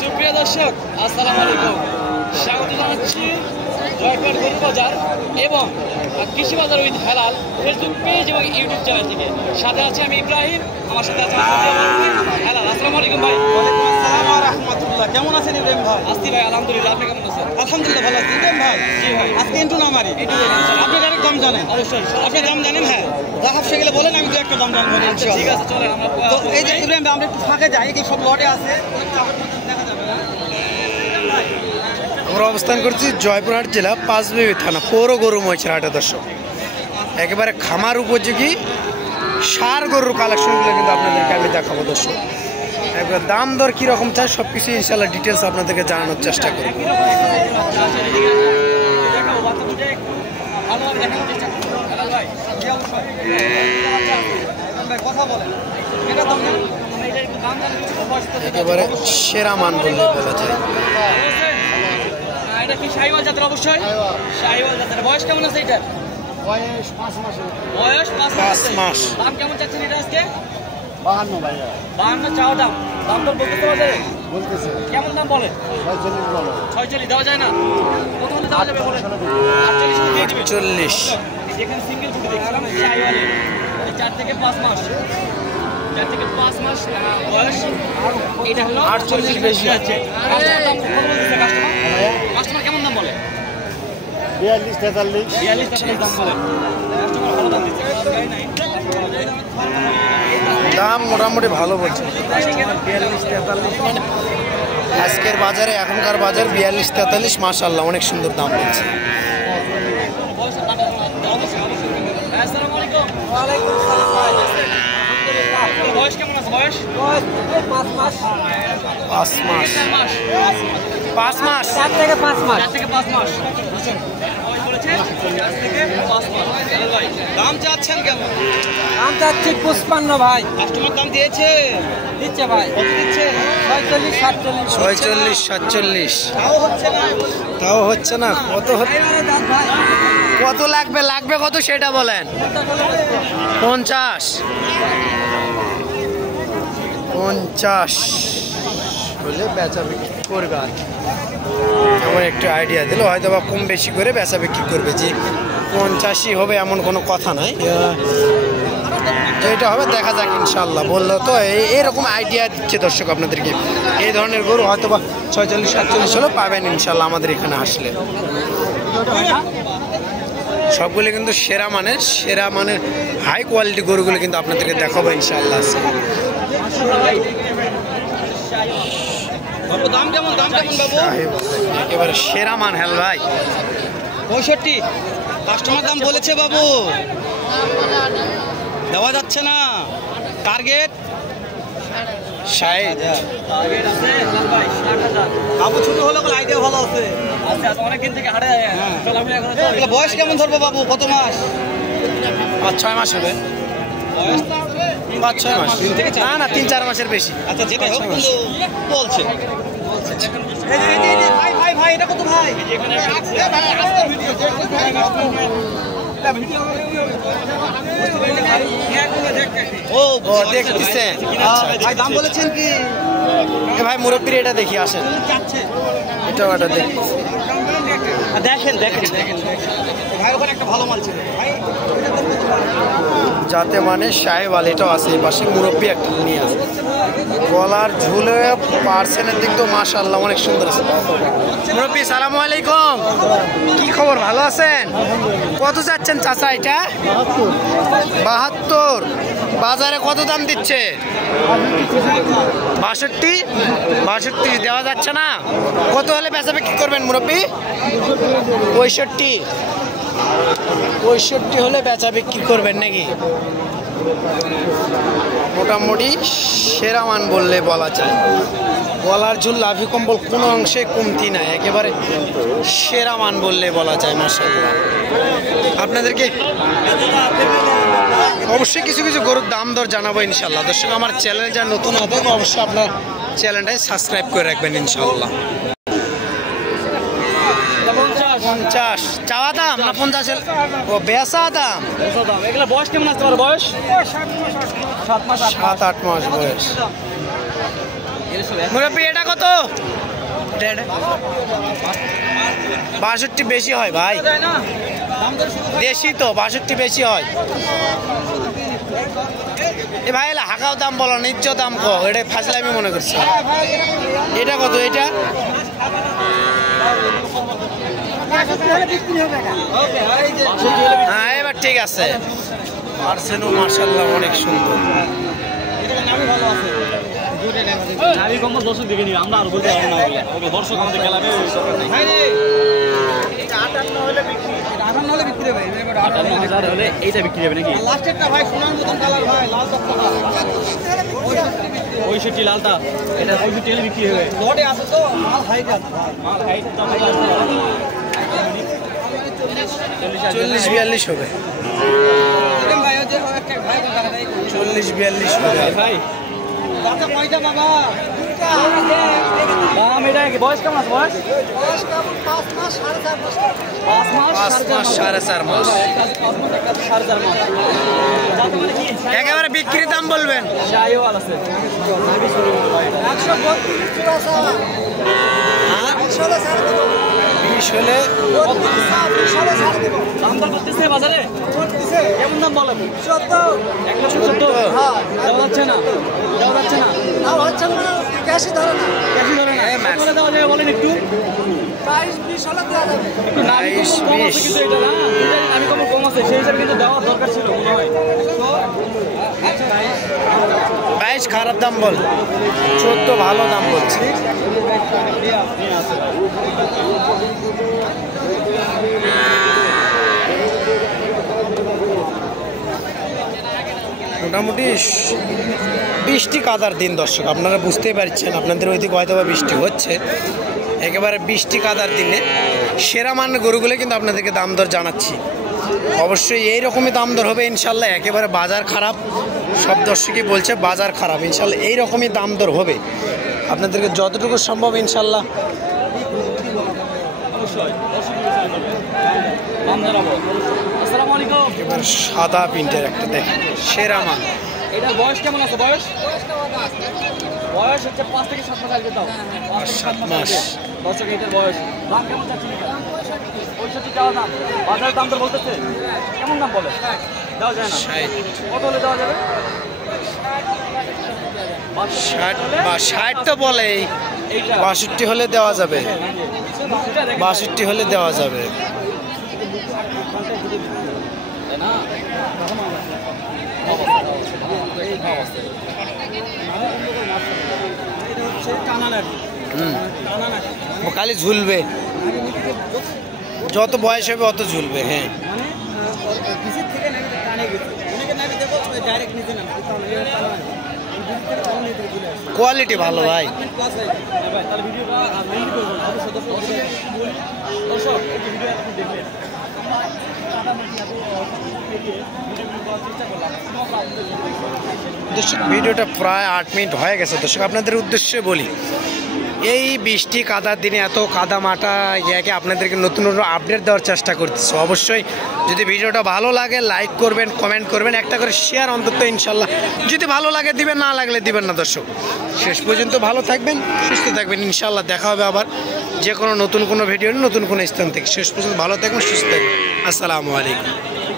সুপ্রিয় দর্শক আসসালামু আলাইকুম, স্বাগত জানাচ্ছি জয়পুর গরু বাজার এবং কৃষি বাজার উইথ হালাল ফেসবুক পেজ এবং ইউটিউব চ্যানেল থেকে। সাথে আছে আমি ইব্রাহিম, আমার সাথে আছে হালাল। আসসালামু আলাইকুম ভাই। ওয়ালাইকুম আসসালাম ওয়া রাহমাতুল্লাহ। কেমন আছেন ইব্রাহিম ভাই? আসছি ভাই, আলহামদুলিল্লাহ। আপনি কেমন আছেন? আলহামদুলিল্লাহ ভালো আছি। ইব্রাহিম ভাই, জি ভাই। আজকে ইন্টু না মারি, আপনি ডাইরেক্ট দাম জানেন? অবশ্যই। আপনি দাম জানেন? হ্যাঁ, রাহাব সে গেলে বলেন, আমি দু একটা দাম জানবো। ঠিক আছে, চলেন আমরা। তো এই যে ইব্রাহিম ভাই, আমরা একটু ফাঁকে যাই, এই সব লটে আছে, দেখা যাবে না। আমরা অবস্থান করছি জয়পুরহাট জেলা পাঁচবিবি থানা পৌর গরু মহিষের হাটে। দর্শক, একেবারে খামার উপযোগী সার গরুর কালেকশনগুলো কিন্তু আপনাদেরকে আমি দেখাবো। দর্শক, একবার দাম দর কীরকম চায় সব কিছু ইনশাল্লাহ ডিটেলস আপনাদেরকে জানানোর চেষ্টা করি। একেবারে সেরা মান বললে বলা যায়। এটা কি শাহিওয়াল জাতের? অবশ্যই শাহিওয়াল জাতের। বয়স কেমন আছে এটা? বয়স 5 মাস। বয়স 5 মাস। দাম কেমন চাচ্ছেন এটা আজকে? 52 ভাইয়া। 52 চাও দাম। দাম তো বলতে পারবে? বলতেছে কেমন দাম বলে? 46 বলো। 46 দেওয়া যায় না? কত হলে দেওয়া যাবে বলেন? 48 দিয়ে দিবেন। 48। যেখানে সিঙ্গেল ফুটে দেখছিলাম শাহিওয়ালের 4 থেকে 5 মাস। 4 থেকে 5 মাস বয়স। এটা হলো 48 বেশি আছে। কাস্টমার দাম কত বলতেছে কাস্টমার? কাস্টমার কেমন দাম বলে? 42 43। 42 দাম বলে। কাস্টমার ভালো দাম দিচ্ছে। দাম মোটামুটি ভালো বলছে। 42-43 মানে আজকের বাজারে, এখনকার বাজার 42-43। মাশাআল্লাহ, অনেক সুন্দর দাম বলছে। আসসালামু আলাইকুম। ওয়ালাইকুম আসসালাম। বয়স কেমন আছে? বয়স 5 মাস। 5 মাস। 5 মাস। 4 থেকে 5 মাস। 4 থেকে 5 মাস। বয়স বলেছে 4 থেকে 5 মাস। ভাই দাম চাচ্ছেন কেমন? দাম চাচ্ছি 55 ভাই। কাস্টমার দাম দিয়েছে? দিচ্ছে ভাই। কত দিচ্ছে? 46 47। 46-47। তাও হচ্ছে না। তাও হচ্ছে না। কত এবারে দাম ভাই। কত লাগবে? লাগবে কত সেটা বলেন। 50 হলে বেচা বিক্রি করবে। আর আমার একটু আইডিয়া দিল, হয়তো বা কম বেশি করে বেচা বিক্রি করবে। যে 50 হবে এমন কোনো কথা নাই। যেটা হবে দেখা যাক ইনশাল্লাহ। বললো তো এইরকম আইডিয়া দিচ্ছে দর্শক আপনাদেরকে। এই ধরনের গরু হয়তো বা 46-47 হলেও পাবেন ইনশাল্লাহ আমাদের এখানে আসলে। সবগুলো কিন্তু সেরা মানের হাই কোয়ালিটি গরুগুলো কিন্তু আপনাদেরকে দেখাবো ইনশাল্লাহ। বাবু দাম কেমন? দাম কেমন বাবু? একেবারে সেরা মান। হ্যাঁ ভাই, 65। কাস্টমার দাম বলেছে বাবু, দেওয়া যাচ্ছে না। টার্গেট 60। টার্গেট আছে ভাই 60,000। বাবু ছোট হলে আইডিয়া ভালো আছে। আচ্ছা, অনেকদিন থেকে হাটে চলাফেরা করে তো। এগুলো বয়স কেমন ধরবো বাবু? কত মাস? 5-6 মাস হবে। বয়স 5-6 মাস না, না 3-4 মাসের বেশি। আচ্ছা, যেটা হোক কিন্তু বলছে। ভাই ভাই ভাই, এটা কত ভাই? যেখানে ও দেখতেছেন? ভাই দাম বলেছেন কি? ভাই মুরব্বীর এটা দেখি, আসেন। এটাও এটা দেখি। দেখেন দেখেন দেখেন ভাই, ওখানে একটা ভালো মাল ছিল ভাই। যাতে মানে সাহেবাল এটাও আছে। এই পাশে মুরব্বী একটা নিয়ে আছে। গলার ঝুলে পার্সেনের দিক তো মাশাআল্লাহ অনেক সুন্দর আছে। মুরব্বী সালামু আলাইকুম, কি খবর? ভালো আছেন? কত যাচ্ছেন চাচা এটা? 72। বাজারে কত দাম দিচ্ছে? 62 দেওয়া যাচ্ছে না। কত হলে বেচাবে কি করবেন মুরব্বী? 65 হলে বেচা বিক্রি করবেন নাকি? মোটামুটি সেরা মান বললে বলা যায়। গলার ঝুল লাভি কম্বল কোনো অংশে কমতি নাই, একেবারে সেরা মান বললে বলা যায়। মাশাআল্লাহ, আপনাদেরকে অবশ্যই কিছু কিছু গরুর দাম দর জানাবো ইনশাল্লাহ। দর্শক, আমার চ্যানেল যা নতুন হবে অবশ্যই আপনার চ্যানেলটাই সাবস্ক্রাইব করে রাখবেন ইনশাল্লাহ। 50 চাওয়া দাম না 50? ও বেচা দাম। এগুলো বয়স কেমন আসতে পারে? বয়স 7-8 মাস বয়স। মুরব্বী এটা কত? 62 বেশি হয় ভাই, দেশি তো 62 বেশি হয়। এ ভাই এলা হাঁকাও দাম বলো, নিচ্ছ দাম কো, এটা ফাজলামি মনে করছি। এটা কত? এটা হ্যাঁ এবার ঠিক আছে। পার্সেন্টও মাশাআল্লাহ অনেক সুন্দর। আমি কম দর্শক দেখে নিই, আমরা আর বলতে পারবো না। ওকে দর্শক আমাদের খেলাবে 58 হলে বিক্রি, 58 হলে বিক্রি হবে। 58,000 হলে এইটা বিক্রি হবে নাকি? লাস্টেরটা ভাই সোনার মতন কালার ভাই, লাল টকটকা। 65 লালটা, এটা 65 হলে বিক্রি হবে। লটে আছে তো, মাল হাইট আছে ভাই। মাল হাইট দাম 40-42 হবে। দেখেন ভাই, ওই যে একটা ভাই কথা দেয় 40-42 হবে ভাই। দাদা কয়টা বাবা? দাম এটা কি বয়স কেমন আছে? বয়স 5 মাস 4.5 মাস। 5 মাস 5.5 মাস। একেবারে বিক্রি দাম বলবেন। শাহিওয়াল আছে। 20 হলে দাম দর করতেছে বাজারে? কেমন দাম বলেন? 14। 1,14,000 দেওয়া যাচ্ছে না, দেওয়া যাচ্ছে না। হচ্ছে না, ক্যাশই ধরে না। বেশি ধরে না। কত হলে দেওয়া যাবে বলেন একটু? 22-20 হলে দেওয়া যাবে। একটু নামি কম আছে কিন্তু এটা না, নামি কম আছে, সেই হিসাবে কিন্তু দেওয়ার দরকার ছিল মনে হয়। 22 খারাপ দাম বল, 14 ভালো দাম বলছে। মোটামুটি বৃষ্টি কাদার দিন দর্শক, আপনারা বুঝতেই পারছেন, আপনাদের ওইদিকে হয়তো বা বৃষ্টি হচ্ছে। একেবারে বৃষ্টি কাদার দিনে সেরা মান গরুগুলো কিন্তু আপনাদেরকে দাম দর জানাচ্ছি। অবশ্যই এই রকমই দাম দর হবে ইনশাল্লাহ। একেবারে বাজার খারাপ, সব দর্শকই বলছে বাজার খারাপ, ইনশাল্লাহ এই রকমই দাম দর হবে। আপনাদেরকে যতটুকু সম্ভব ইনশাল্লাহ আসসালামু আলাইকুম। একেবারে সাদা প্রিন্টের একটা দেখেন সেরা মান। এটার বয়স কেমন আছে? বয়স বয়স হচ্ছে 5 থেকে 7 মাস আগে দাও। 5 থেকে 7 মাস আগে দর্শক এটার বয়স। দাম কেমন চাচ্ছেন? 65 টাকা দাম। বাজার দাম তো বলতেছে কেমন দাম বলে? দেওয়া যায় না। কত হলে দেওয়া যাবে? 60 তো বলেই, 62 হলে দেওয়া যাবে, 62 হলে দেওয়া যাবে। খালি ঝুলবে, যত বয়স হবে অত ঝুলবে। হ্যাঁ কোয়ালিটি ভালো ভাই। দর্শক ভিডিওটা প্রায় 8 মিনিট হয়ে গেছে। দর্শক আপনাদের উদ্দেশ্যে বলি, এই বৃষ্টি কাদার দিনে এত কাদা মাটা ইয়াকে আপনাদেরকে নতুন নতুন আপডেট দেওয়ার চেষ্টা করতেছি। অবশ্যই যদি ভিডিওটা ভালো লাগে লাইক করবেন, কমেন্ট করবেন, একটা করে শেয়ার অন্তত ইনশাল্লাহ। যদি ভালো লাগে দিবেন, না লাগলে দিবেন না। দর্শক শেষ পর্যন্ত ভালো থাকবেন, সুস্থ থাকবেন, ইনশাল্লাহ দেখা হবে আবার যে কোনো নতুন কোনো ভিডিও নতুন কোনো স্থান থেকে। শেষ পর্যন্ত ভালো থাকবেন, সুস্থ থাকবেন। আসসালামু আলাইকুম।